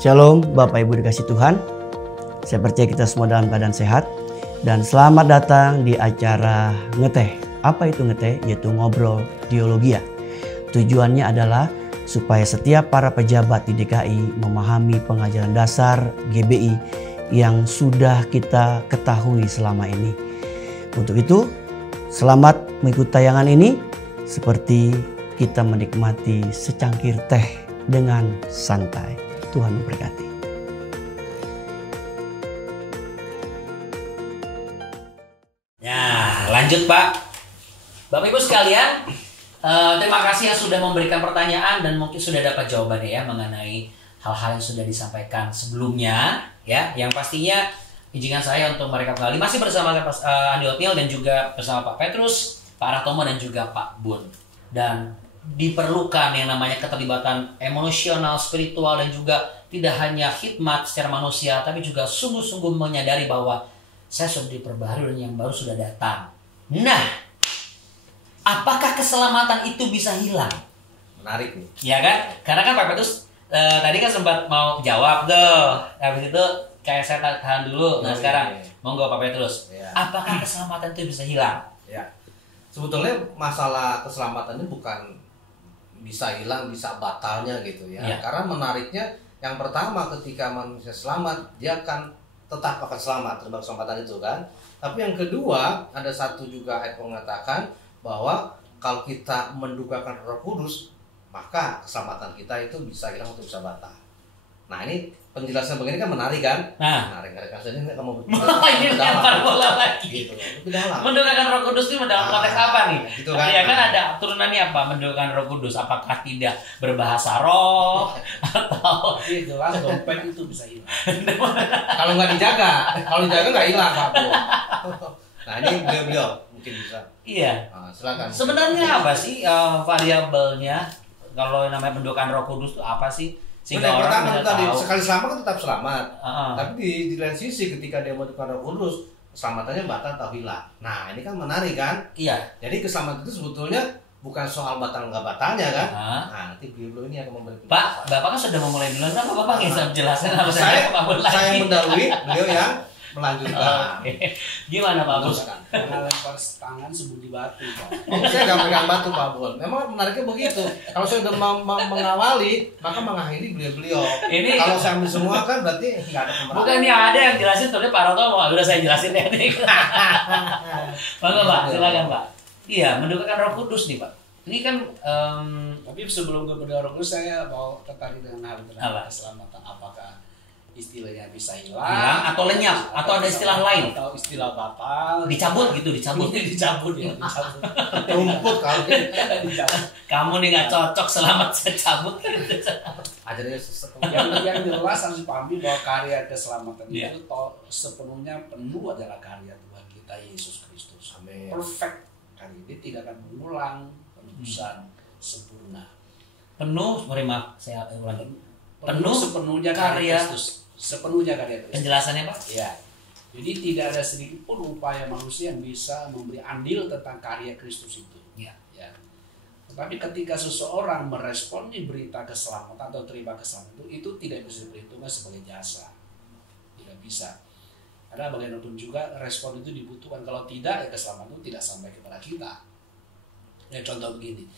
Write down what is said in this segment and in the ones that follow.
Shalom Bapak Ibu dikasih Tuhan. Saya percaya kita semua dalam keadaan sehat. Dan selamat datang di acara Ngeteh. Apa itu Ngeteh? Yaitu ngobrol teologia. Tujuannya adalah supaya setiap para pejabat di DKI memahami pengajaran dasar GBI yang sudah kita ketahui selama ini. Untuk itu, selamat mengikuti tayangan ini seperti kita menikmati secangkir teh dengan santai. Tuhan memberkati. Ya, lanjut Pak. Bapak Ibu sekalian, terima kasih yang sudah memberikan pertanyaan dan mungkin sudah dapat jawabannya ya mengenai hal-hal yang sudah disampaikan sebelumnya ya. Yang pastinya izinkan saya untuk mereka kembali masih bersama Andi Otniel dan juga bersama Pak Petrus, Pak Ratomo dan juga Pak Bun. Dan diperlukan yang namanya keterlibatan emosional, spiritual dan juga tidak hanya khidmat secara manusia tapi juga sungguh-sungguh menyadari bahwa saya sudah diperbaharui dan yang baru sudah datang. Nah, apakah keselamatan itu bisa hilang? Menarik nih. Ya kan? Karena kan Pak Petrus tadi kan sempat mau jawab tuh. Habis itu kayak saya tahan dulu. Nah, sekarang monggo Pak Petrus. Ya. Apakah keselamatan itu bisa hilang? Ya. Sebetulnya masalah keselamatan ini bukan bisa hilang, bisa batalnya gitu ya. Ya. Karena menariknya yang pertama ketika manusia selamat, dia akan tetap akan selamat terhadap keselamatan itu kan. Tapi yang kedua, ada satu juga ayat mengatakan bahwa kalau kita mendukakan Roh Kudus, maka keselamatan kita itu bisa hilang atau bisa batal. Nah, ini penjelasan begini kan menarik kan? Nah, menarik ini kamu ini lempar bola lagi. Gitu. Lebih dalam. Mendoakan Roh Kudus itu dalam konteks apa nih? Gitu kan? Ya kan ada turunannya apa? Mendoakan Roh Kudus apakah tidak berbahasa roh atau jelas dompet itu bisa hilang. Kalau nggak dijaga nggak hilang Pak Bu. Nah, ini beliau mungkin bisa. Iya. Nah, silakan. Sebenarnya apa sih variabelnya kalau namanya mendoakan Roh Kudus itu apa sih? Sehingga yang orang pertama bisa tadi tahu. sekali selamat kan tetap selamat. Uh-uh. Tapi di lain sisi ketika dia mendukakan Roh Kudus, keselamatannya batal atau hilang. Nah, ini kan menarik kan? Iya. Jadi keselamatan itu sebetulnya bukan soal batal nggak batalnya kan? Uh-huh. Nah, nanti beliau ini akan memberi Pak, Bapak kan sudah memulai duluan, kenapa Bapak yang jelaskan harus saya mendahului, beliau yang melanjutkan. Oke. Gimana Pak Bus? Karena lempar tangan sembunyi batu, Pak. Saya nggak pegang batu Pak Bun. Memang menariknya begitu. Kalau saya udah mengawali, maka mengakhiri beliau. Ini kalau saya ambil semua kan berarti nggak ada pemeran. bukan yang ada yang jelasin, tapi Pak Roto udah saya jelasin ya nih. Bangga Pak, silakan Pak. Iya, mendoakan Roh Kudus nih Pak. Ini kan Tapi sebelum ke Roh Kudus saya mau tertarik dengan hal tentang apa? keselamatan. Apakah istilahnya bisa hilang atau lenyap atau ada istilah lain? Atau istilah batal? Dicabut gitu, dicabut. Dicabut ya, dicabut. Rumput kalau Dicabut. Kamu nih nggak cocok, selamat saya cabut gitu. ajarnya sesuatu. yang jelas harus dipahami bahwa karya keselamatan Iya. itu sepenuhnya penuh adalah karya Tuhan kita Yesus Kristus. Amin. Perfect. Karya ini tidak akan mengulang, penebusan sempurna. Penuh, maaf saya ulangi. Penuh sepenuhnya karya Kristus. Sepenuhnya karya Kristus. Penjelasannya Pak? Ya. Jadi tidak ada sedikit pun upaya manusia yang bisa memberi andil tentang karya Kristus itu. Ya. Ya. Tetapi ketika seseorang meresponi berita keselamatan atau terima keselamatan itu tidak bisa diperhitungkan sebagai jasa. Tidak bisa. Karena bagaimanapun juga respon itu dibutuhkan. Kalau tidak, ya keselamatan itu tidak sampai kepada kita. Ya, contoh begini.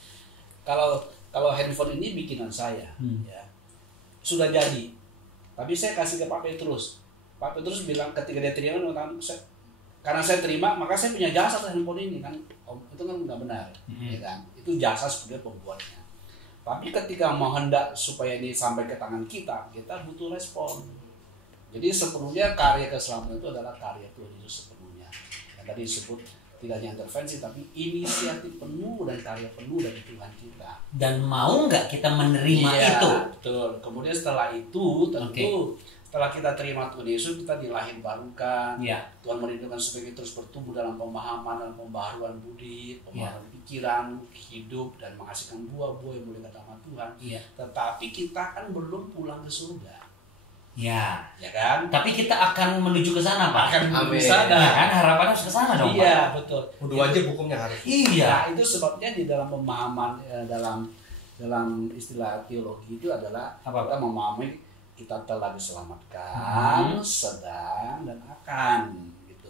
Kalau handphone ini bikinan saya, ya, sudah jadi. Tapi saya kasih ke Pak Petrus. Pak Petrus bilang ketika dia terima, karena saya terima, maka saya punya jasa atas handphone ini kan. Itu kan nggak benar, ya kan? Itu jasa sebenarnya pembuatnya. Tapi ketika mau hendak supaya ini sampai ke tangan kita butuh respon. Jadi sepenuhnya karya keselamatan itu adalah karya Tuhan Yesus sepenuhnya. Yang tadi disebut tidak hanya intervensi, tapi inisiatif penuh dan karya penuh dari Tuhan kita. Dan mau nggak kita menerima itu? Betul. Kemudian setelah itu tentu setelah kita terima Tuhan Yesus, kita dilahirbarukan. Ya. Tuhan merindukan supaya kita terus bertumbuh dalam pemahaman dan pembaharuan budi, pembaharuan pikiran, hidup dan menghasilkan buah-buah yang mulia nama Tuhan. Ya. Tetapi kita kan belum pulang ke surga. Ya. Ya kan? Tapi kita akan menuju ke sana Pak. Akan Amin. bisa Nah, kan harapannya harus ke sana dong Pak. Iya, betul. Udah wajib hukumnya harus. Iya. Nah, itu sebabnya di dalam pemahaman dalam istilah teologi itu adalah Apa? kita memahami kita telah diselamatkan, sedang dan akan gitu.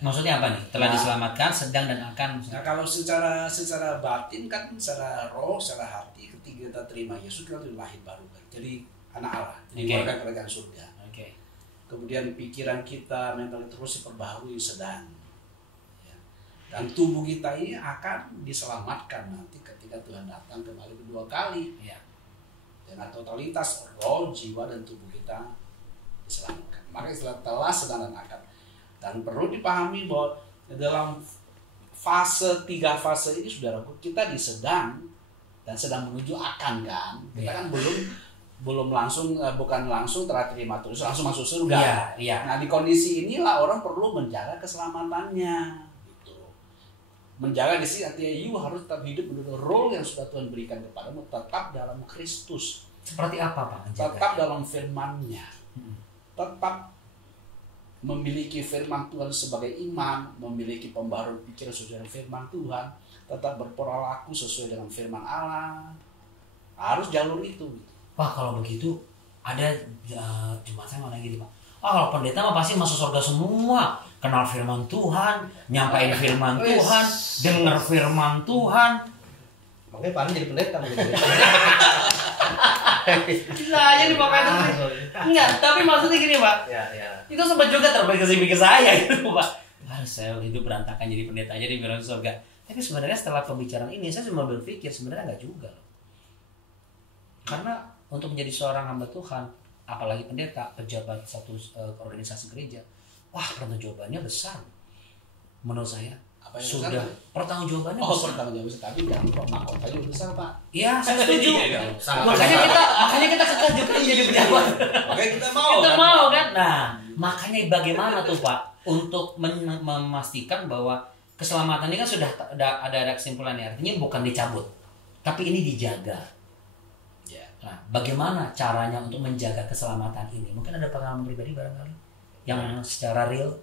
Maksudnya apa nih? Telah diselamatkan, sedang dan akan. Nah, kalau secara batin kan, secara roh, secara hati, ketika kita terima Yesus kita lahir baru kan. Jadi anak Allah, jadi warga kerajaan surga. Oke. Kemudian pikiran kita, mental terus diperbaharui sedang. Ya. Dan tubuh kita ini akan diselamatkan nanti ketika Tuhan datang kembali kedua kali. Ya. Dengan totalitas roh, jiwa, dan tubuh kita diselamatkan. Maka istilah telah, sedang, dan akan. Dan perlu dipahami bahwa dalam tiga fase ini, saudaraku, kita di sedang dan sedang menuju akan kan. Kita kan belum langsung, bukan langsung terima terus langsung masuk surga. Iya. Nah, di kondisi inilah orang perlu menjaga keselamatannya. Menjaga di sini artinya you harus tetap hidup menurut role yang sudah Tuhan berikan kepadamu, tetap dalam Kristus. Seperti apa Pak menjaga? Tetap dalam firman-Nya. Tetap memiliki firman Tuhan sebagai iman, memiliki pembaharuan pikiran sesuai dengan firman Tuhan, tetap berperilaku sesuai dengan firman Allah. Harus jalur itu. Pak, kalau begitu ada jemaat saya mau nanya gini Pak. Kalau pendeta mah pasti masuk surga semua. Kenal firman Tuhan, nyampain firman Tuhan, dengar firman Tuhan. Makanya paling jadi pendeta begitu. Bisa aja nih Pak Peter. Enggak, tapi maksudnya gini Pak. Ya. Itu sempat juga terpikir saya gitu Pak. Harus saya hidup berantakan jadi pendeta aja di firman surga. Tapi sebenarnya setelah pembicaraan ini saya cuma berpikir sebenarnya enggak juga loh. Karena untuk menjadi seorang hamba Tuhan, apalagi pendeta, pejabat satu organisasi gereja, wah pertanggungjawabannya besar. Menurut saya Apa yang sudah besar? pertanggungjawabannya Oh, besar. pertanggung jawab, tapi jangan lupa mahkota juga besar, Pak. Iya, saya setuju. Sangat makanya kita kekal juga jadi pejabat. Oke, kita mau. Kita mau kan. Nah, makanya bagaimana tuh Pak untuk memastikan bahwa keselamatan ini kan sudah ada kesimpulannya. Artinya bukan dicabut, tapi ini dijaga. Ya. Nah, bagaimana caranya untuk menjaga keselamatan ini? Mungkin ada pengalaman pribadi barangkali yang secara real.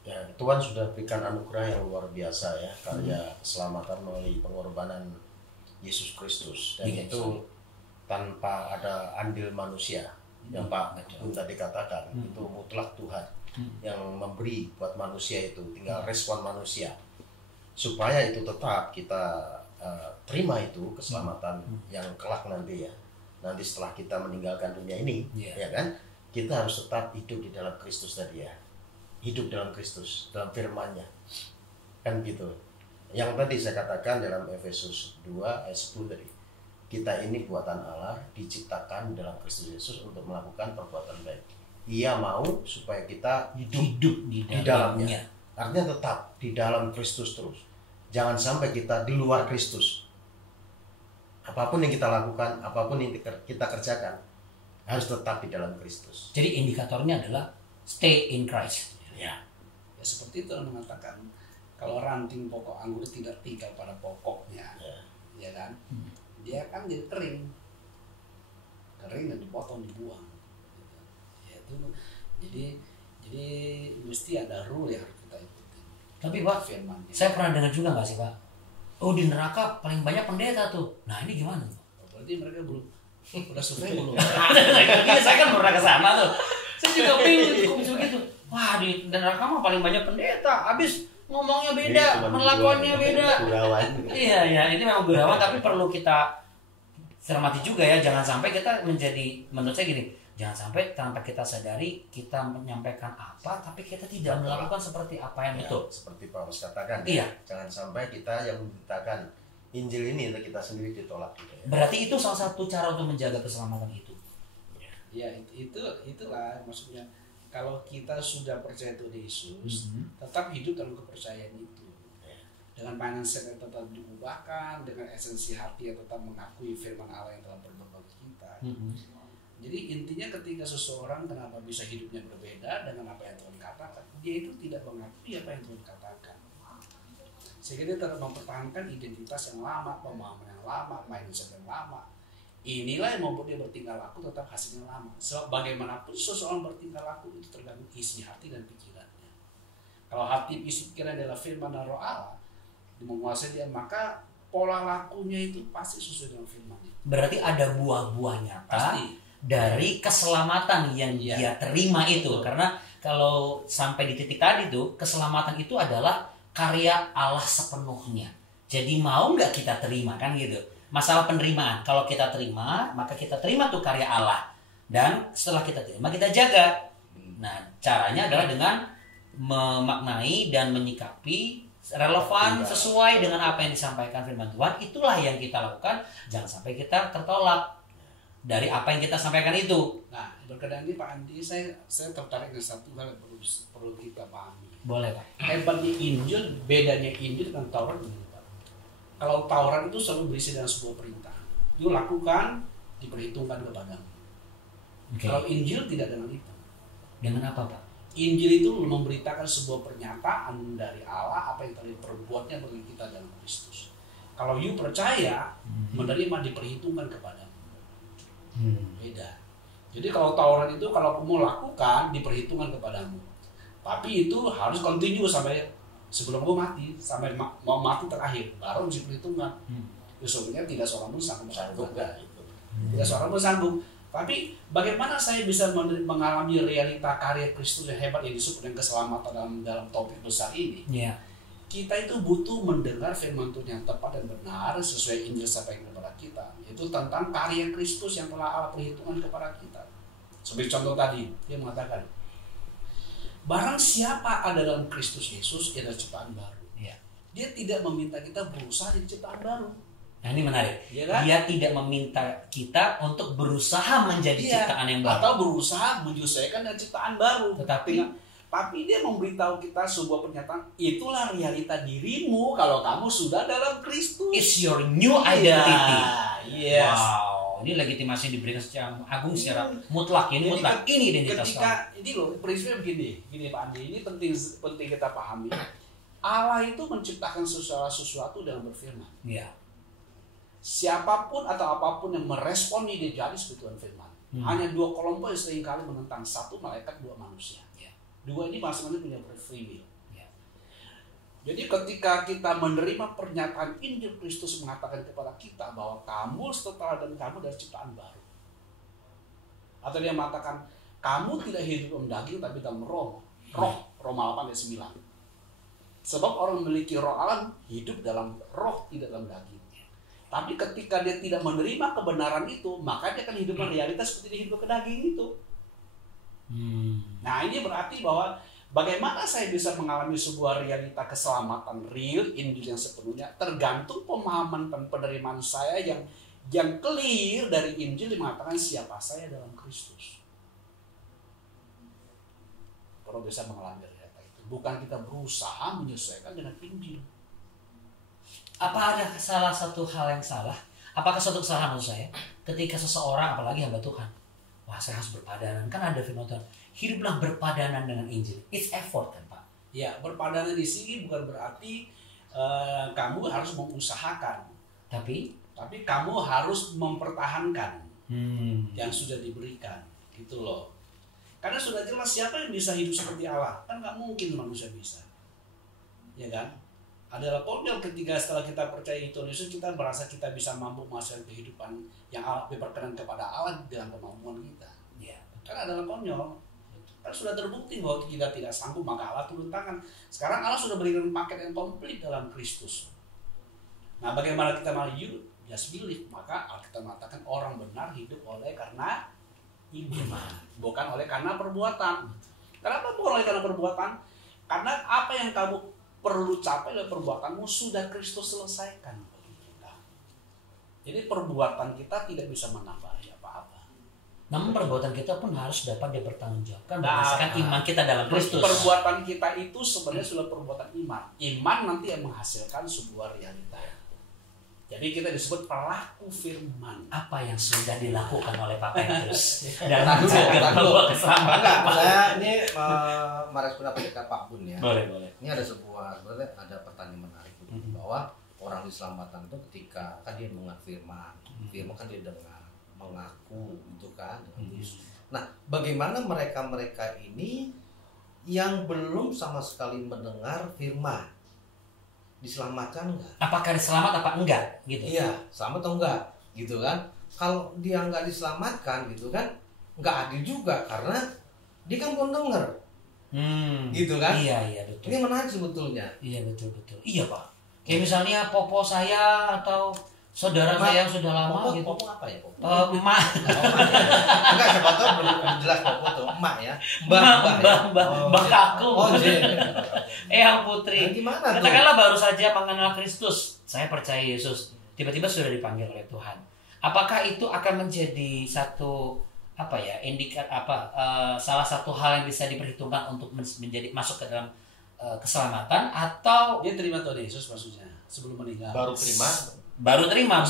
Ya, Tuhan sudah berikan anugerah yang luar biasa ya, karya keselamatan melalui pengorbanan Yesus Kristus, dan Iya, itu tanpa ada andil manusia yang Pak Gun tadi katakan, itu mutlak Tuhan yang memberi buat manusia, itu tinggal respon manusia supaya itu tetap kita terima itu keselamatan yang kelak nanti ya, nanti setelah kita meninggalkan dunia ini, ya kan, kita harus tetap hidup di dalam Kristus tadi ya, hidup dalam Kristus, dalam firman-Nya, kan gitu. Yang tadi saya katakan dalam Efesus 2 ayat 10 tadi, kita ini buatan Allah, diciptakan dalam Kristus Yesus untuk melakukan perbuatan baik. Ia mau supaya kita hidup di dalamnya. Artinya tetap di dalam Kristus terus. Jangan sampai kita di luar Kristus. Apapun yang kita lakukan, apapun yang kita kerjakan, harus tetap di dalam Kristus. Jadi indikatornya adalah stay in Christ. Ya, seperti itu mengatakan kalau ranting pokok anggur tidak tinggal pada pokoknya, ya kan, dia kan jadi kering dan dipotong, dibuang. Gitu. Ya, jadi mesti ada rule yang harus kita ikuti. Tapi Pak, firman. saya pernah dengar juga nggak sih Pak? Oh, di neraka paling banyak pendeta tuh. Nah ini gimana? Berarti mereka belum udah survei belum? Iya, saya kan pernah ke sana tuh. Saya juga bingung kok bisa begitu. Wah, di neraka mah paling banyak pendeta. Habis ngomongnya beda, melakukannya beda. Iya, ini memang gurauan, tapi perlu kita cermati juga ya. Jangan sampai kita menjadi, menurut saya gini, jangan sampai tanpa kita sadari kita menyampaikan apa, tapi kita tidak melakukan seperti apa yang betul. Seperti Paulus katakan, iya. Jangan sampai kita yang memberitakan Injil ini kita sendiri ditolak. Gitu ya. Berarti itu salah satu cara untuk menjaga keselamatan itu. Ya, itulah maksudnya. Kalau kita sudah percaya Tuhan Yesus, tetap hidup dalam kepercayaan itu. Dengan mindset yang tetap diubahkan, dengan esensi hati yang tetap mengakui firman Allah yang telah berbuat bagi kita. Jadi intinya ketika seseorang kenapa bisa hidupnya berbeda dengan apa yang Tuhan katakan, dia itu tidak mengakui apa yang Tuhan katakan. Sehingga dia tetap mempertahankan identitas yang lama, pemahaman yang lama, mindset yang lama. Inilah yang membuat dia bertingkah laku tetap hasilnya lama. Sebab bagaimanapun seseorang bertingkah laku itu tergantung isi hati dan pikirannya. Kalau hati isi pikiran adalah firman dan roh Allah, menguasai dia, maka pola lakunya itu pasti sesuai dengan firman. Berarti ada buah-buah nyata, Pasti. dari keselamatan yang dia terima itu. Karena kalau sampai di titik tadi tuh, keselamatan itu adalah karya Allah sepenuhnya. Jadi mau nggak kita terima, kan gitu. Masalah penerimaan, kalau kita terima, maka kita terima tuh karya Allah. Dan setelah kita terima, kita jaga. Nah, caranya adalah dengan memaknai dan menyikapi relevan sesuai dengan apa yang disampaikan firman Tuhan. Itulah yang kita lakukan. Jangan sampai kita tertolak dari apa yang kita sampaikan itu. Nah, berkenaan ini Pak Andi, saya tertarik dengan satu hal yang perlu kita pahami. Boleh, Pak. Hebatnya Injil, bedanya Injil dengan Taurat begini, Pak. Kalau Taurat itu selalu berisi dengan sebuah perintah. Itu lakukan, diperhitungkan kepadamu. Okay. Kalau Injil tidak dengan itu. Dengan apa, Pak? Injil itu memberitakan sebuah pernyataan dari Allah apa yang telah diperbuatnya bagi kita dalam Kristus. Kalau you percaya, menerima diperhitungkan kepadamu. Beda. Jadi kalau Taurat itu kalau kamu lakukan diperhitungkan kepadamu. Tapi itu harus continue sampai sebelum kamu mati, sampai mau mati terakhir baru diperhitungkan. Sesungguhnya tidak seorang pun sanggup. Tidak seorang pun sanggup. Tapi bagaimana saya bisa mengalami realita karya Kristus yang hebat yang disebut dengan keselamatan dalam topik besar ini? Yeah. Kita itu butuh mendengar firman Tuhan yang tepat dan benar sesuai Injil sampaikan kepada kita. Itu tentang karya Kristus yang telah Allah perhitungkan kepada kita. Seperti contoh tadi, dia mengatakan, barang siapa ada dalam Kristus Yesus, ia adalah ciptaan baru. Yeah. Dia tidak meminta kita berusaha di ciptaan baru. Nah, ini menarik. Ya kan? Dia tidak meminta kita untuk berusaha menjadi ciptaan yang baru. Atau berusaha menyesuaikan dengan ciptaan baru. Tapi dia memberitahu kita sebuah pernyataan, itulah realita dirimu kalau kamu sudah dalam Kristus. It's your new identity. Yes. Wow, ini legitimasi diberikan secara agung, secara mutlak. Ini mutlak. Ini identitas kamu. Ini loh, prinsipnya begini Pak Andi, ini penting kita pahami. Allah itu menciptakan sesuatu dengan berfirman. Iya. Siapapun atau apapun yang meresponi dia jadi seperti Tuhan firman. Hanya dua kelompok yang seringkali menentang, satu malaikat, dua manusia. Dua ini masing-masing punya free will. Jadi ketika kita menerima pernyataan Injil, Kristus mengatakan kepada kita bahwa kamu setara dan kamu dari ciptaan baru. Atau dia mengatakan kamu tidak hidup dalam daging tapi dalam roh. Roma 8 ayat 9. Sebab orang memiliki roh Allah hidup dalam roh, tidak dalam daging. Tapi ketika dia tidak menerima kebenaran itu, maka dia akan hidup dalam realitas seperti dia hidup ke daging itu. Nah, ini berarti bahwa bagaimana saya bisa mengalami sebuah realita keselamatan real, Injil yang sepenuhnya, tergantung pemahaman dan penerimaan saya yang clear dari Injil yang mengatakan siapa saya dalam Kristus. Kalau bisa mengalami realita itu, bukan kita berusaha menyesuaikan dengan Injil. Apa ada salah satu hal yang salah? Apakah suatu kesalahan menurut saya ketika seseorang, apalagi hamba Tuhan, wah saya harus berpadanan, kan ada firman Tuhan, hiduplah berpadanan dengan Injil. It's effort kan Pak? Ya, berpadanan di sini bukan berarti kamu harus mengusahakan, tapi kamu harus mempertahankan yang sudah diberikan, gitu loh. Karena sudah jelas siapa yang bisa hidup seperti Allah, kan nggak mungkin manusia bisa, ya kan? Adalah konyol ketika setelah kita percaya itu Yesus, kita merasa kita bisa mampu menghasilkan kehidupan yang Allah berkenan kepada Allah dengan kemampuan kita. Ya, karena adalah konyol. Kan sudah terbukti bahwa kita tidak sanggup, maka Allah turun tangan. Sekarang Allah sudah berikan paket yang komplit dalam Kristus. Nah, bagaimana kita mau just believe? Maka kita mengatakan orang benar hidup oleh karena iman, bukan oleh karena perbuatan. Kenapa bukan oleh karena perbuatan? Karena apa yang kamu perlu capai dari perbuatanmu sudah Kristus selesaikan bagi kita. Jadi perbuatan kita tidak bisa menambah apa-apa. Namun perbuatan kita pun harus dapat dipertanggungjawabkan berdasarkan iman kita dalam Kristus. Perbuatan kita itu sebenarnya sudah perbuatan iman. Iman nanti yang menghasilkan sebuah realita. Jadi kita disebut pelaku firman. Apa yang sudah dilakukan oleh Pak Petrus dalam Tahan dulu. keselamatan? Saya ini merespon apa yang kata Pak Bun ya. Boleh. Ini ada sebenarnya ada pertanyaan menarik bahwa orang diselamatkan itu ketika kan dia mendengar firman kan dia dengar, mengaku gitu kan dengan Yesus. Nah, bagaimana mereka ini yang belum sama sekali mendengar firman? Diselamatkan enggak? Apakah diselamat apa enggak gitu? Iya, selamat atau enggak gitu kan. kalau dia nggak diselamatkan gitu kan, nggak adil juga karena dia kan belum dengar. Gitu kan? Iya betul. Ini menarik sebetulnya. Iya betul. Iya Pak. Kayak misalnya popo saya atau saudara saya yang sudah lama gitu. Popo apa ya popo? Emak. Enggak, siapa tahu belum jelas popo tuh emak ya. Mbak Kakung. Oh iya. Yang putri. Nah, gimana tuh? Katakanlah baru saja mengenal Kristus. Saya percaya Yesus. Tiba-tiba sudah dipanggil oleh Tuhan. Apakah itu akan menjadi satu salah satu hal yang bisa diperhitungkan untuk menjadi masuk ke dalam keselamatan, atau Dia terima Tuhan Yesus maksudnya sebelum meninggal. Baru terima,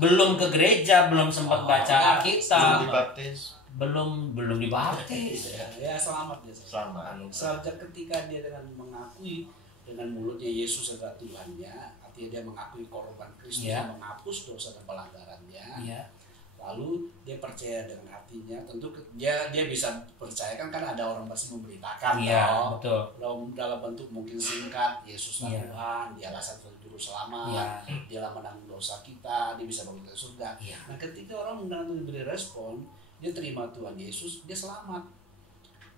belum ke gereja, belum sempat baca Alkitab, belum dibaptis. belum dibaptis. Ya selamat dia. Selamat. Sejak ketika dia dengan mengakui dengan mulutnya Yesus adalah Tuhannya, artinya dia mengakui korban Kristus yang menghapus dosa dan pelanggarannya. Iya. Lalu dia percaya dengan hatinya, tentu dia bisa percaya kan ada orang pasti memberitakan Betul. dalam bentuk mungkin singkat, Yesuslah Tuhan, dialah satu juru selamat, dialah menanggung dosa kita, dia bisa bawa kita ke surga. Nah ketika orang mendengar diberi respon, dia terima Tuhan Yesus, dia selamat.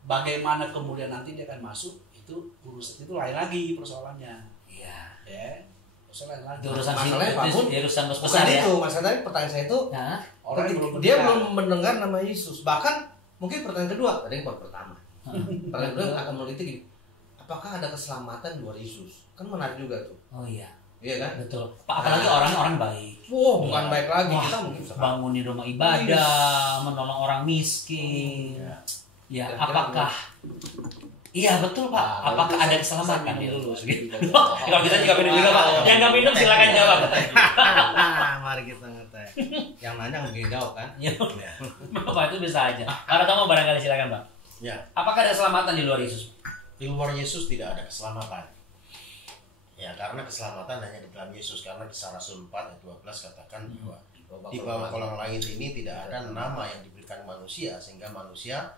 Bagaimana kemudian nanti dia akan masuk, itu urusan itu lain lagi persoalannya. Iya. Persoalan lain lagi. Urusan Masalahnya Pak Bun, urusan bukan besar ya. itu. Masalahnya pertanyaan saya itu Orang yang dia belum mendengar nama Yesus. Bahkan mungkin pertanyaan kedua, ada yang pertama. Pertanyaan kedua akan meneliti gini, apakah ada keselamatan di luar Yesus? Kan menarik juga tuh. Oh iya. Iya kan? Betul. Pak, apalagi orang-orang baik. Bukan baik lagi. Kita mungkin bangunin rumah ibadah, menolong orang miskin. Ya, apakah iya betul Pak. Apakah ada keselamatan dulu? Kalau kita juga minum juga Pak. Yang nggak minum silakan jawab. Mari kita ngetek. Yang nanya mungkin jawab kan? Bapak itu bisa aja. Kalau tahu barangkali silakan Pak. Ya. Apakah ada keselamatan di luar Yesus? Di luar Yesus tidak ada keselamatan. Ya, karena keselamatan hanya di dalam Yesus. Karena Kisah Rasul 4 ayat 12 katakan bahwa di bawah kolong langit ini tidak ada nama yang diberikan manusia sehingga manusia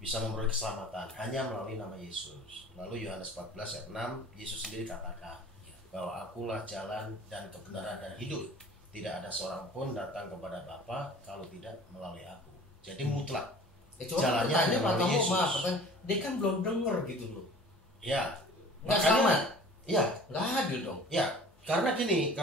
bisa memperoleh keselamatan hanya melalui nama Yesus. Lalu Yohanes 14 ayat 6, Yesus sendiri katakan bahwa akulah jalan dan kebenaran dan hidup. Tidak ada seorang pun datang kepada Bapa kalau tidak melalui aku. Jadi mutlak. Jalannya hanya melalui Yesus. Dia kan belum dengar gitu loh. Ya. Nggak selamat. Iya. Nggak adil dong. Ya. Karena gini,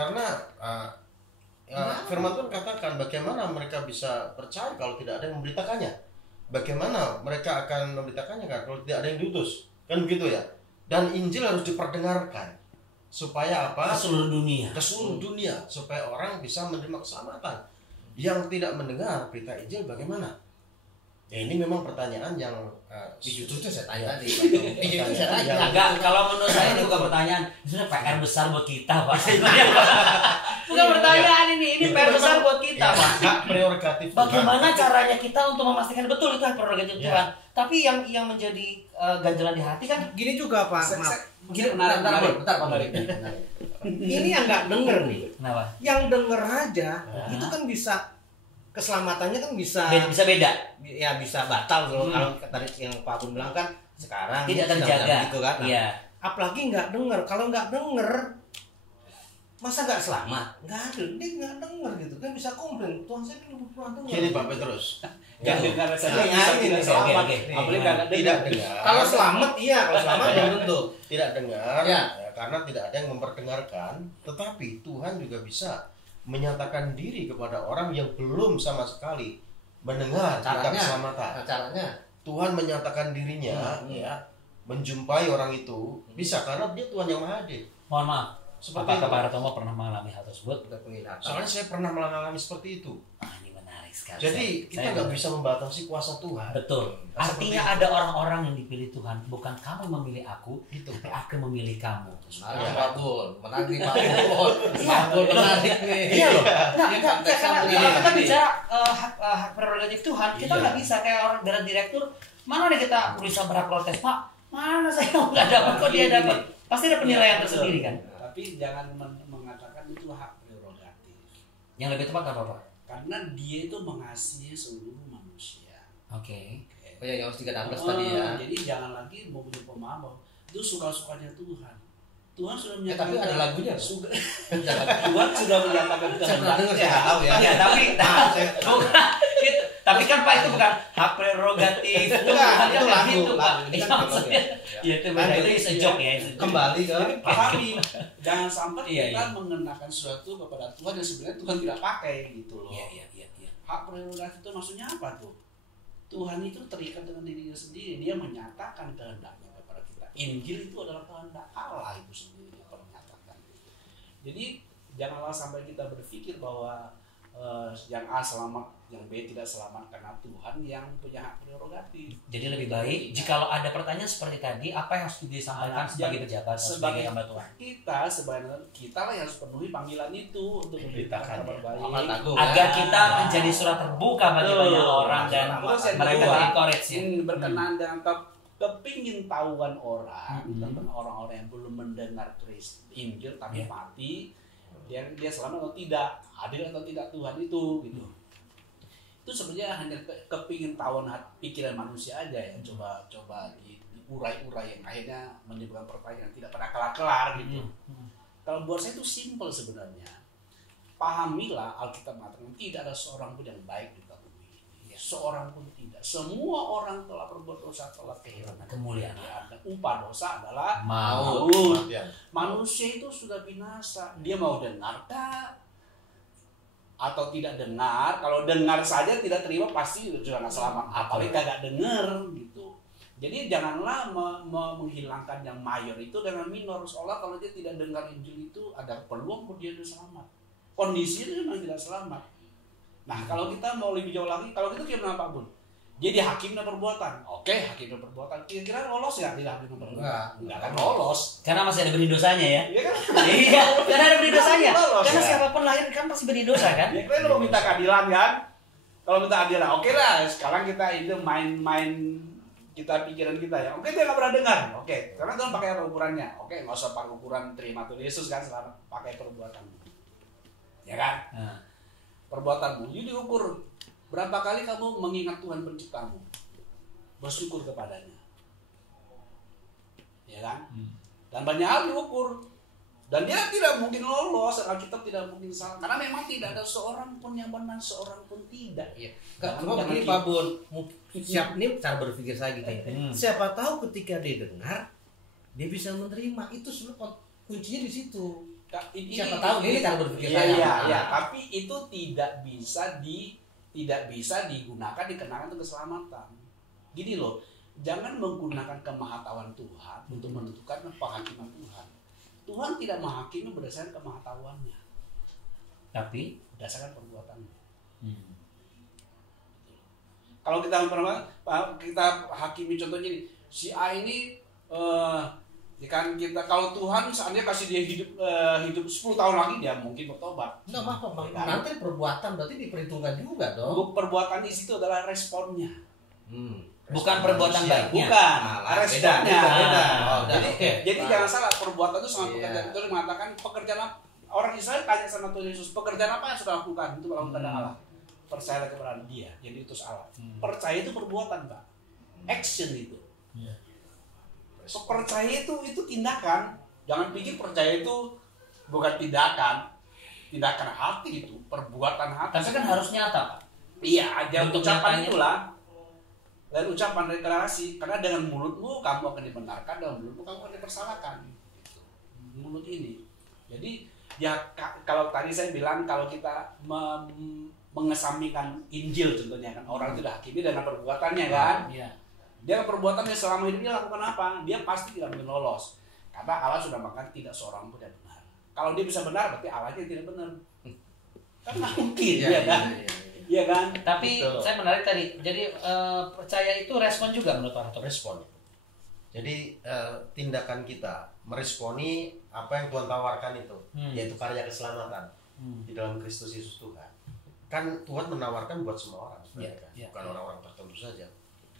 firman Tuhan katakan bagaimana mereka bisa percaya kalau tidak ada yang memberitakannya. Bagaimana mereka akan memberitakannya kan kalau tidak ada yang diutus, kan begitu ya. Dan Injil harus diperdengarkan supaya apa? Ke seluruh dunia, supaya orang bisa menerima keselamatan. Yang tidak mendengar berita Injil bagaimana? Ya ini memang pertanyaan yang itu saya tanya tadi. Itu saya tanya. Enggak, kalau menurut saya ini bukan pertanyaan, itu PR besar buat kita Pak. Bukan pertanyaan ini PR besar buat kita Pak. Hak prerogatif. Bagaimana caranya kita untuk memastikan betul itu hak prerogatif Tuhan. Tapi yang menjadi ganjalan di hati kan gini juga Pak. Gini bentar Pak. Ini yang nggak denger nih. Kenapa? Yang denger aja itu kan bisa keselamatannya kan bisa beda. Ya bisa batal kalau tadi yang Pak Bun bilang kan sekarang tidak terjaga gitu kan. Iya. Apalagi nggak denger. Kalau nggak denger masa nggak selamat? Nggak ada, dia nggak denger gitu kan bisa komplain. Tuhan saya belum pernah denger. Jadi Pak Petrus. Yang dengar saja Ya, bisa ini, tidak oke, selamat. oke. Apalagi nggak Tidak dengar. Kalau selamat iya, kalau selamat belum tentu. Tidak dengar Ya. karena tidak ada yang memperdengarkan, tetapi Tuhan juga bisa menyatakan diri kepada orang yang belum sama sekali mendengar berita keselamatan. Caranya Tuhan menyatakan dirinya ya, menjumpai orang itu bisa karena dia Tuhan yang Maha Adil. Mohon maaf. Seperti Apakah itu. Pak Ratomo pernah mengalami hal tersebut? udah penglihatan. Soalnya saya pernah mengalami seperti itu. Ini menarik sekali. Jadi kita Saya nggak bisa membatasi kuasa Tuhan. Betul. Seperti Artinya itu. ada orang-orang yang dipilih Tuhan, bukan kamu yang memilih aku, Gitu. tapi aku yang memilih kamu. Menarik Pak Bun, menarik nih Pak Bun. Pak Bun menarik nih. Iya loh. Ini konteksnya Karena begini. kalau kita bicara hak prerogatif Tuhan, kita Iya. nggak bisa kayak orang dari direktur, mana nih kita bisa berprotes Pak, mana saya nggak dapat kok dia dapat. Pasti ada penilaian tersendiri kan. Tapi jangan mengatakan itu hak prerogatif. Yang lebih tepat apa Pak? Karena dia itu mengasihi seluruh manusia. Oke. Oh ya, yang harus 316 tadi ya. Jadi jangan lagi mau punya pemahaman bahwa itu suka-sukanya Tuhan. Tuhan sudah tapi menyatakan ada lagunya. Tuhan sudah menyatakan Saya pernah dengar, saya kehendaknya. nggak tahu ya. Ya, tapi tapi kan Pak itu bukan hak prerogatif. Bukan, Kan itu kayak lagu, gitu, Pak. lagu. Ini Iya, kan maksudnya. Iya, itu beda. Itu is a joke ya. Kembali ke Pahami, jangan sampai Iya, kita iya. mengenakan sesuatu kepada Tuhan yang sebenarnya Tuhan tidak pakai gitu loh. Iya. Hak prerogatif itu maksudnya apa tuh? Tuhan itu terikat dengan dirinya sendiri, dia menyatakan kehendaknya kepada kita. Injil itu adalah kehendak Allah itu sendiri yang menyatakan. Jadi janganlah sampai kita berpikir bahwa yang A selamat, yang B tidak selamat karena Tuhan yang punya hak prerogatif. Jadi lebih baik jikalau ada pertanyaan seperti tadi, apa yang harus disampaikan sebagai pejabat, sebagai hamba Tuhan? Kita sebenarnya kita lah yang harus penuhi panggilan itu untuk memberitakan kabar baik. Amal Agung, Agar ya. kita menjadi surat terbuka bagi banyak orang dan Terus yang mereka kedua, encourage ya. berkenan dengan kepingin tahuan orang tentang orang-orang yang belum mendengar Injil tapi mati, dia selamat atau tidak, adil atau tidak Tuhan itu gitu. Itu sebenarnya hanya kepingin tahuan pikiran manusia aja ya, coba diurai-urai yang akhirnya menimbulkan pertanyaan tidak pernah kelar-kelar gitu. Kalau buat saya itu simple sebenarnya. Pahamilah Alkitab mengatakan tidak ada seorang pun yang baik di muka bumi ini. Seorang pun tidak. Semua orang telah berbuat dosa, telah kehilangan Kemuliaan. Dan upah dosa adalah Maut. maut. Ya. Manusia itu sudah binasa. Dia mau dengarkah atau tidak dengar? Kalau dengar saja tidak terima pasti sudah nggak selamat. Apalagi kagak dengar gitu. Jadi janganlah menghilangkan yang mayor itu dengan minor. Seolah kalau dia tidak dengar Injil itu ada peluang buat dia selamat. Kondisinya memang tidak selamat. Nah kalau kita mau lebih jauh lagi, kalau itu gimana Pak Bun? Jadi hakimnya perbuatan. Oke, hakimnya perbuatan. Kira-kira lolos ya tidak hakimnya perbuatan? Enggak kan lolos. Karena masih ada benih dosanya ya. Iya kan? Iya, karena ada benih dosanya. Lolos, Karena ya. siapapun lahir kan pasti benih dosa kan. Ya kita mau minta keadilan kan? Kalau minta keadilan, oke lah. Sekarang kita itu main-main kita pikiran kita ya. Oke, dia nggak pernah dengar. Oke, karena Tuhan pakai apa ukurannya? Oke, nggak usah pakai ukuran terima Tuhan Yesus kan, selalu pakai perbuatan. Ya kan? Nah, Perbuatanmu. Jadi diukur berapa kali kamu mengingat Tuhan penciptamu, bersyukur kepadanya. Ya kan? Dan banyak hal diukur. Dan dia tidak mungkin lolos, Alkitab tidak mungkin salah. Karena memang tidak ada seorang pun yang benar, seorang pun tidak. Iya. Cuma begini Pak Bun, siap nih cara berpikir saya gitu. Siapa tahu ketika dia dengar, dia bisa menerima. Itu sebenarnya kuncinya di situ. Siapa tahu ini cara berpikir saya. Iya, tapi itu tidak bisa digunakan dikenakan untuk keselamatan. Gini loh, jangan menggunakan kemahatauan Tuhan untuk menentukan penghakiman Tuhan. Tuhan tidak menghakimi berdasarkan kemahatauannya, tapi berdasarkan perbuatannya. Kalau kita hakimi contohnya ini, si A ini kan kita kalau Tuhan seandainya kasih dia hidup 10 tahun lagi dia mungkin bertobat. Enggak apa-apa, nanti perbuatan berarti diperhitungkan juga dong. Perbuatan di situ adalah responnya. bukan perbuatan baiknya. Bukan, Nah, responnya. beda. Oh, Jadi, oke. Jadi nah. jangan salah, perbuatan itu sangat Iya. pekerjaan. Itu mengatakan pekerjaan apa? Orang Israel tanya sama Tuhan Yesus, pekerjaan apa yang sudah lakukan? Itu melakukan Allah. Percayalah kepada Dia, jadi utus Allah. Percaya itu perbuatan, Pak. Action itu. Percaya itu tindakan. Jangan pikir percaya itu bukan tindakan. Tindakan hati itu, perbuatan hati. Tapi kan harus nyata, Pak. Iya, aja Untuk ucapan nyatanya. itulah. Dan ucapan deklarasi, karena dengan mulutmu kamu akan dibenarkan, dengan mulutmu kamu akan dipersalahkan. Gitu. Mulut ini. Jadi ya kalau tadi saya bilang kalau kita mengesampingkan Injil contohnya kan, orang itu dihakimi dengan perbuatannya kan. Iya. Dia perbuatannya selama hidupnya lakukan apa? Dia pasti tidak mungkin lolos. Karena Allah sudah mengatakan tidak seorang pun yang benar. Kalau dia bisa benar berarti Allahnya tidak benar. Kan nggak mungkin ya kan? Iya kan? Tapi Betul. saya menarik tadi. Jadi percaya itu respon juga menurut Pak Harto. Respon. Jadi tindakan kita meresponi apa yang Tuhan tawarkan itu, yaitu karya keselamatan di dalam Kristus Yesus Tuhan. Kan Tuhan menawarkan buat semua orang sebenarnya kan, bukan orang-orang tertentu saja.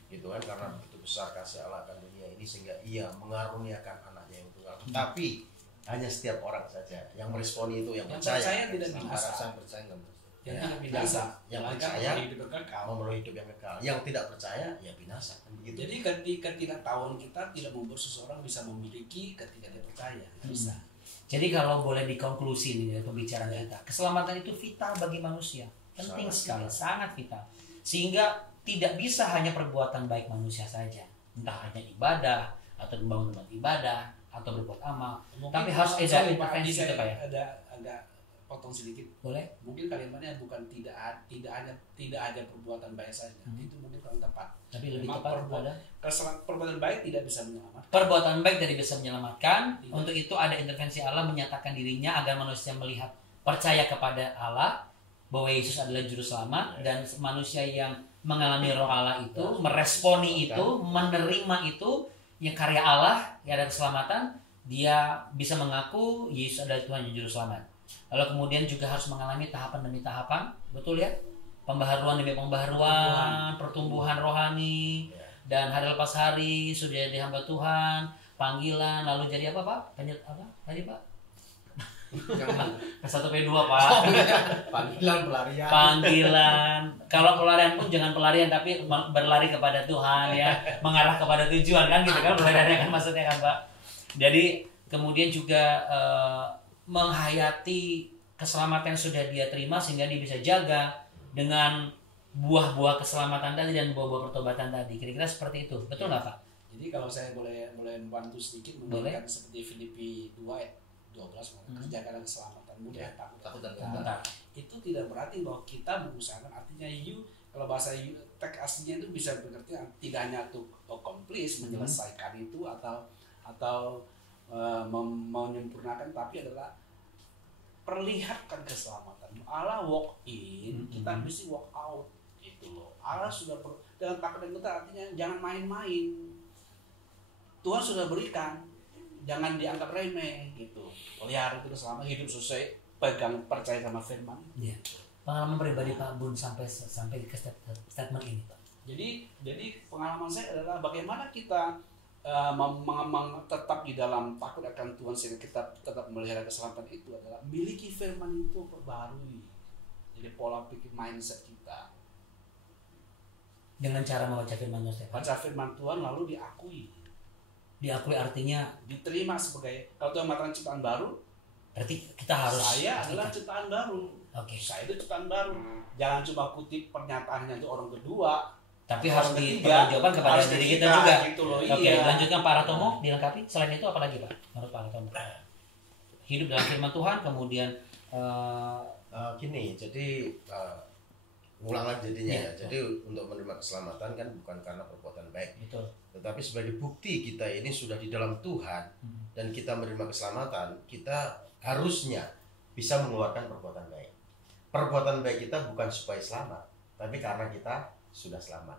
Gitu kan, karena begitu besar kasih Allah akan dunia ini sehingga Ia mengaruniakan anaknya yang tunggal. Tapi hanya setiap orang saja yang meresponi itu, yang percaya. tidak binasa. Saya percaya nggak, Mas? yang tidak binasa, yang melainkan percaya hidup kekal. memeluk hidup yang kekal. Yang tidak percaya ya binasa kan begitu. Jadi ketidaktahuan kita tidak membuat seseorang bisa memiliki ketika dia percaya. Nggak bisa. Jadi kalau boleh dikonklusi nih dari pembicaraan kita, keselamatan itu vital bagi manusia, penting sekali, sangat vital. Sehingga tidak bisa hanya perbuatan baik manusia saja, entah hanya ibadah atau membangun tempat ibadah atau berbuat amal, tapi harus ada intervensi saya gitu Pak ya. Ada agak potong sedikit. Boleh? Mungkin kalimatnya bukan tidak ada perbuatan baik saja. Itu mungkin kurang tepat. Tapi lebih Memang tepat pada perbuatan baik tidak bisa menyelamatkan. perbuatan baik tidak bisa menyelamatkan. Tidak. Untuk itu ada intervensi Allah menyatakan dirinya agar manusia melihat, percaya kepada Allah bahwa Yesus adalah juru selamat, dan manusia yang mengalami roh Allah itu meresponi itu, menerima itu yang karya Allah yang ada keselamatan, dia bisa mengaku Yesus adalah Tuhan yang juru selamat. Lalu kemudian juga harus mengalami tahapan demi tahapan, betul ya? Pembaharuan demi pembaharuan, pertumbuhan rohani, dan hari lepas hari sudah jadi hamba Tuhan, panggilan, lalu jadi apa Pak? Apa tadi Pak? Ke1P2 Pak. Panggilan, pelarian. Panggilan. Kalau pelarian pun jangan pelarian tapi berlari kepada Tuhan ya, mengarah kepada tujuan kan gitu kan pelariannya kan maksudnya kan Pak. Jadi kemudian juga menghayati keselamatan yang sudah dia terima sehingga dia bisa jaga dengan buah-buah keselamatan tadi dan buah-buah pertobatan tadi. Kira-kira seperti itu. Betul nggak Pak? Jadi kalau saya boleh membantu sedikit mengingatkan seperti Filipi 2 ayat 12, kerjakan keselamatan mudah takut dan gentar. Itu tidak berarti bahwa kita mengusahakan, artinya kalau bahasa teks aslinya itu bisa berarti tidak hanya untuk accomplish, menyelesaikan itu atau menyempurnakan, tapi adalah perlihatkan keselamatan. Allah walk in, kita mesti walk out gitu loh. Allah sudah dengan takut dan gentar artinya jangan main-main. Tuhan sudah berikan, jangan dianggap remeh gitu. Pelihara itu selama hidup sesuai, pegang percaya sama firman. Iya. Pengalaman pribadi Pak Bun sampai ke statement ini Pak. Jadi pengalaman saya adalah bagaimana kita tetap di dalam takut akan Tuhan sehingga kita tetap melihara keselamatan itu adalah miliki firman itu perbaharui. Jadi pola pikir mindset kita. Dengan cara membaca firman Tuhan. Baca firman Tuhan lalu diakui. Diakui artinya Diterima sebagai, kalau Tuhan mengatakan ciptaan baru, berarti kita harus. saya adalah ciptaan baru. Oke. Saya itu ciptaan baru. Jangan cuma kutip pernyataannya itu orang kedua. Tapi harus Orang ketiga, dipertanggungjawabkan kepada harus diri kita kita juga. gitu loh, Oke, iya. lanjutkan Pak Ratomo, dilengkapi. Selain itu apa lagi Pak? Menurut Pak Ratomo. Hidup dalam firman Tuhan, kemudian Gini, jadi ulang lagi jadinya Iya. ya. Jadi untuk menerima keselamatan kan bukan karena perbuatan baik, betul. tetapi sebagai bukti kita ini sudah di dalam Tuhan dan kita menerima keselamatan, kita harusnya bisa mengeluarkan perbuatan baik. Perbuatan baik kita bukan supaya selamat, tapi karena kita sudah selamat.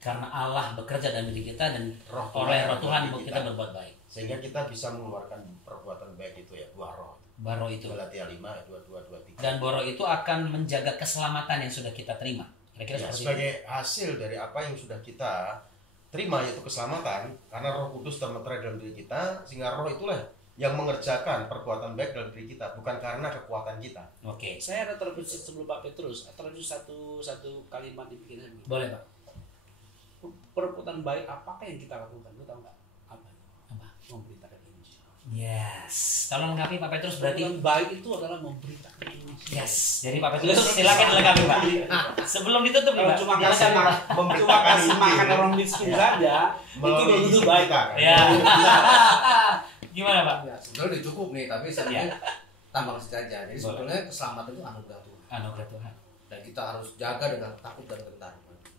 Karena Allah bekerja dalam diri kita dan Roh oleh Roh Tuhan bagi kita berbuat baik. Sehingga kita bisa mengeluarkan perbuatan baik itu ya, buah roh. Baro itu. Galatia 5 ayat 22 23. Dan boro itu akan menjaga keselamatan yang sudah kita terima. Kira-kira Ya, seperti sebagai hasil dari apa yang sudah kita terima yaitu keselamatan, karena Roh Kudus termeterai dalam diri kita, sehingga Roh itulah yang mengerjakan perbuatan baik dalam diri kita, bukan karena kekuatan kita. itu. Oke. Saya ada terbesit sebelum Pak Petrus, terbesit satu kalimat di pikiran saya. Boleh Pak. Perbuatan baik apakah yang kita lakukan? Lu tahu nggak? Apa? Apa? Memberitakan Injil. Yes. Tolong lengkapi Pak Petrus berarti. Perbuatan baik itu adalah memberitakan Injil. Yes. Jadi Pak Petrus silakan dilengkapi Pak. Sebelum ditutup nih Kalau Pak. cuma Silakan, kasih Pak. cuma kasih makan orang miskin saja, itu belum tentu baik. Ya. Gimana Pak? Ya, sebetulnya udah cukup nih, tapi saya tambah saja. Jadi sebetulnya keselamatan itu anugerah Tuhan. Anugerah Tuhan. Dan kita harus jaga dengan takut dan gentar.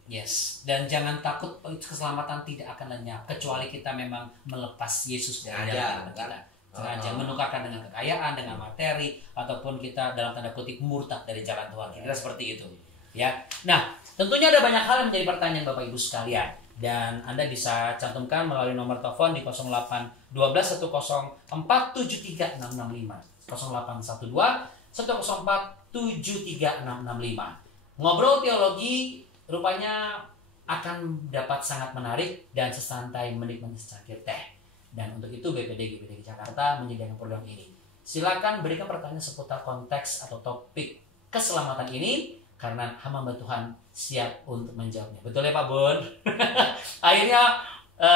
Yes, dan jangan takut keselamatan tidak akan lenyap kecuali kita memang melepas Yesus dari dalam kehidupan kita. Sengaja menukarkan dengan kekayaan, dengan materi, ataupun kita dalam tanda kutip murtad dari jalan Tuhan. Kira seperti itu. Ya. Nah, tentunya ada banyak hal yang menjadi pertanyaan Bapak Ibu sekalian. Dan Anda bisa cantumkan melalui nomor telepon di 08 12 10 473 665. 0812 104 73665. Ngobrol teologi rupanya akan dapat sangat menarik dan sesantai menikmati secangkir teh. Dan untuk itu BPD GPD Jakarta menyediakan program ini. Silakan berikan pertanyaan seputar konteks atau topik keselamatan ini karena hamba Tuhan siap untuk menjawabnya. Betul ya Pak Bun? Akhirnya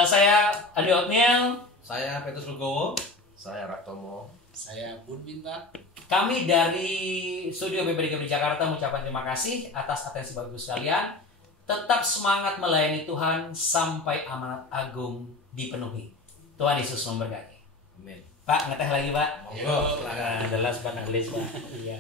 saya Adi Otniel, Saya Petrus Lugowo. Saya Raktomo. Saya Bun Bintang. kami dari Studio BPD Jakarta mengucapkan terima kasih atas atensi Bapak Ibu sekalian. Tetap semangat melayani Tuhan sampai amanat agung dipenuhi. Tuhan Yesus memberkati. Amin. Pak, ngeteh lagi Pak. Monggo, silakan. Nah, jelas Pak Ngelis Pak. Iya.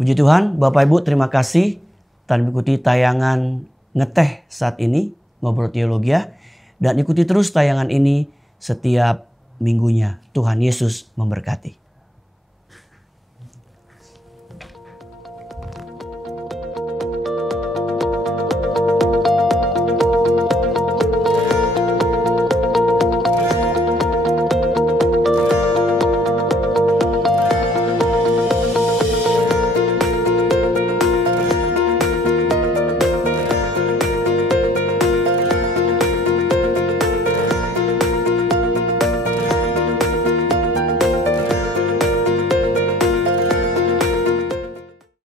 Puji Tuhan, Bapak Ibu terima kasih telah mengikuti tayangan ngeteh saat ini, Ngobrol Teologia. Dan ikuti terus tayangan ini setiap minggunya. Tuhan Yesus memberkati.